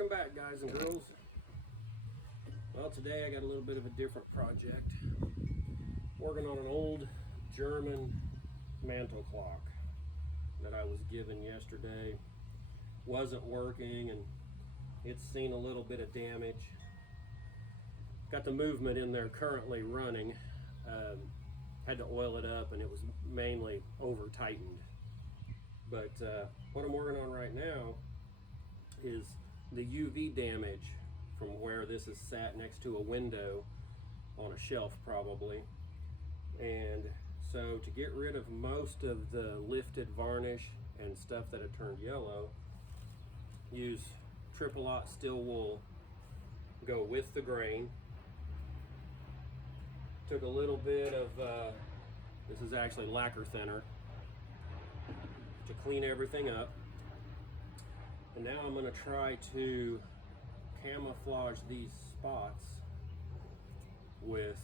Welcome back, guys and girls. Well, today I got a little bit of a different project. Working on an old German mantle clock that I was given yesterday. Wasn't working and it's seen a little bit of damage. Got the movement in there currently running. Had to oil it up and it was mainly over tightened. But what I'm working on right now is the UV damage from where this is sat next to a window on a shelf probably. And so to get rid of most of the lifted varnish and stuff that had turned yellow, use triple aught steel wool, go with the grain. Took a little bit of, this is actually lacquer thinner, to clean everything up. And now I'm going to try to camouflage these spots with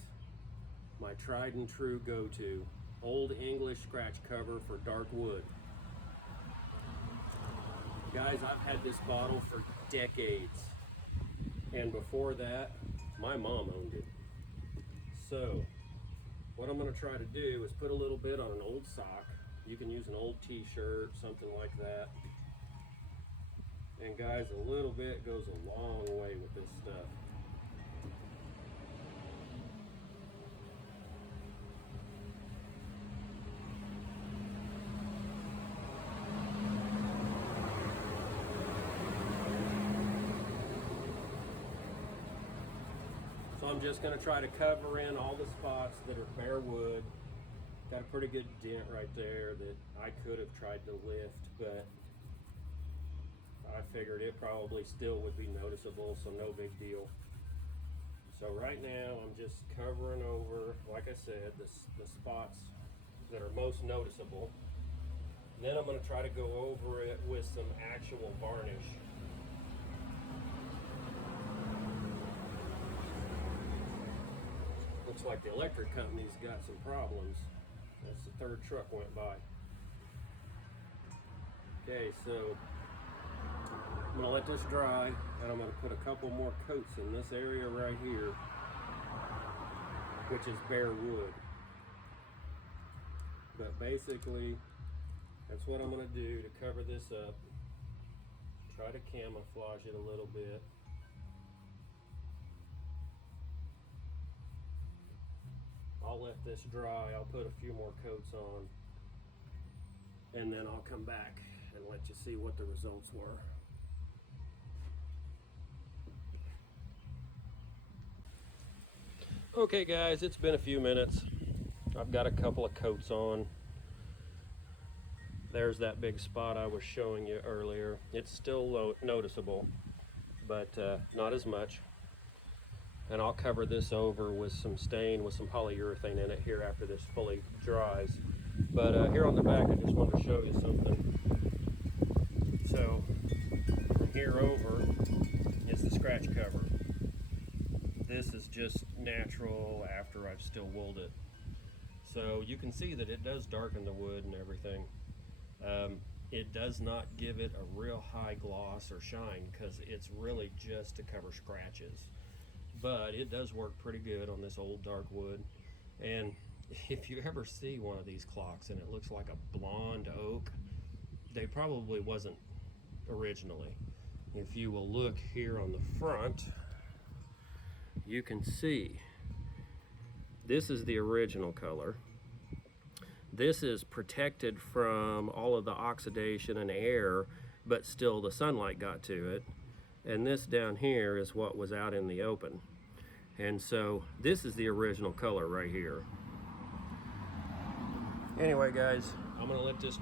my tried and true go-to Old English scratch cover for dark wood. Guys, I've had this bottle for decades, and before that my mom owned it. So what I'm going to try to do is put a little bit on an old sock. You can use an old t-shirt, something like that. And guys, a little bit goes a long way with this stuff. So I'm just going to try to cover in all the spots that are bare wood. Got a pretty good dent right there that I could have tried to lift, but I figured it probably still would be noticeable, so no big deal. So right now I'm just covering over, like I said, the spots that are most noticeable. And then I'm going to try to go over it with some actual varnish. Looks like the electric company's got some problems. That's the third truck went by. Okay, so I'm gonna let this dry and I'm gonna put a couple more coats in this area right here, which is bare wood. But basically, that's what I'm gonna do to cover this up. Try to camouflage it a little bit. I'll let this dry, I'll put a few more coats on, and then I'll come back and let you see what the results were. Okay guys, it's been a few minutes. I've got a couple of coats on. There's that big spot I was showing you earlier. It's still noticeable, but not as much. And I'll cover this over with some stain with some polyurethane in it here after this fully dries. But here on the back, I just wanted to show you something. So from here over is the scratch cover. This is just natural after I've still wooled it. So you can see that it does darken the wood and everything. It does not give it a real high gloss or shine because it's really just to cover scratches. But it does work pretty good on this old dark wood. And if you ever see one of these clocks and it looks like a blonde oak, they probably wasn't originally. If you will look here on the front, you can see this is the original color. This is protected from all of the oxidation and air, but still the sunlight got to it. And this down here is what was out in the open. And so this is the original color right here. Anyway guys, I'm gonna let this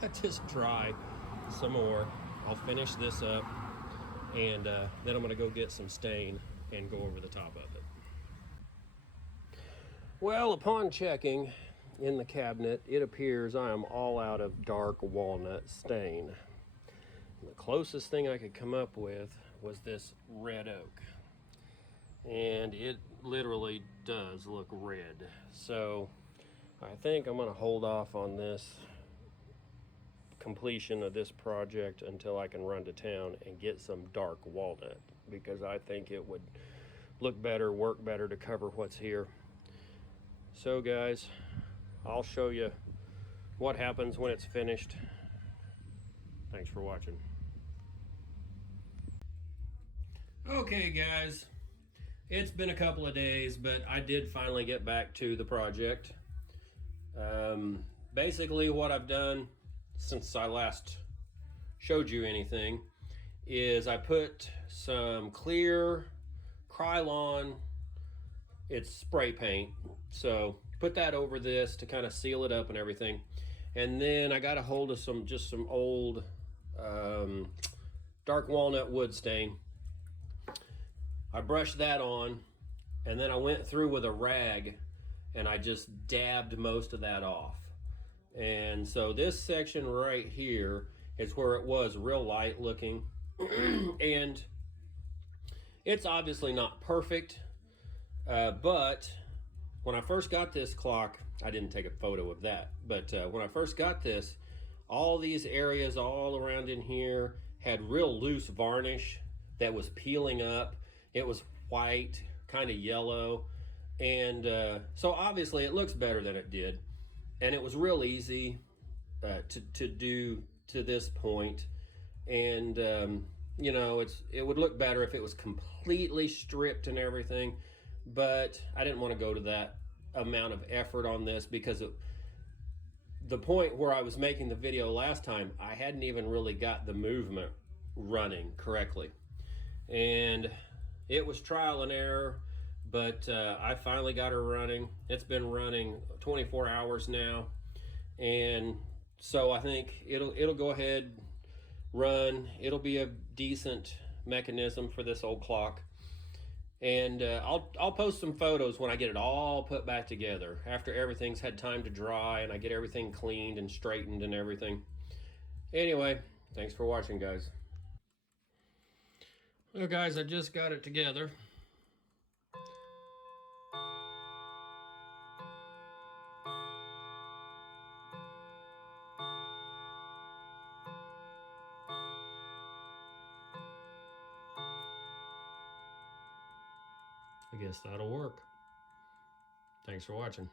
let this dry some more. I'll finish this up and then I'm gonna go get some stain and go over the top of it. Well, upon checking in the cabinet, it appears I am all out of dark walnut stain. The closest thing I could come up with was this red oak. And it literally does look red. So I think I'm gonna hold off on this completion of this project until I can run to town and get some dark walnut, because I think it would look better, work better to cover what's here. So guys, I'll show you what happens when it's finished. Thanks for watching. Okay guys, it's been a couple of days, but I did finally get back to the project. Basically what I've done since I last showed you anything is I put some clear Krylon, it's spray paint, so put that over this to kind of seal it up and everything. And then I got a hold of some old dark walnut wood stain. I brushed that on, and then I went through with a rag and I just dabbed most of that off. And so this section right here is where it was real light looking. And it's obviously not perfect, but when I first got this clock, I didn't take a photo of that, but when I first got this, all these areas all around in here had real loose varnish that was peeling up. It was white, kind of yellow, and so obviously it looks better than it did. And it was real easy to do to this point. And you know, it would look better if it was completely stripped and everything, but I didn't want to go to that amount of effort on this, because the point where I was making the video last time, I hadn't even really got the movement running correctly. And it was trial and error, but I finally got her running. It's been running 24 hours now, and so I think it'll go ahead, run. It'll be a decent mechanism for this old clock. And I'll post some photos when I get it all put back together, after everything's had time to dry and I get everything cleaned and straightened and everything. Anyway, thanks for watching, guys. Well guys, I just got it together. I guess that'll work. Thanks for watching.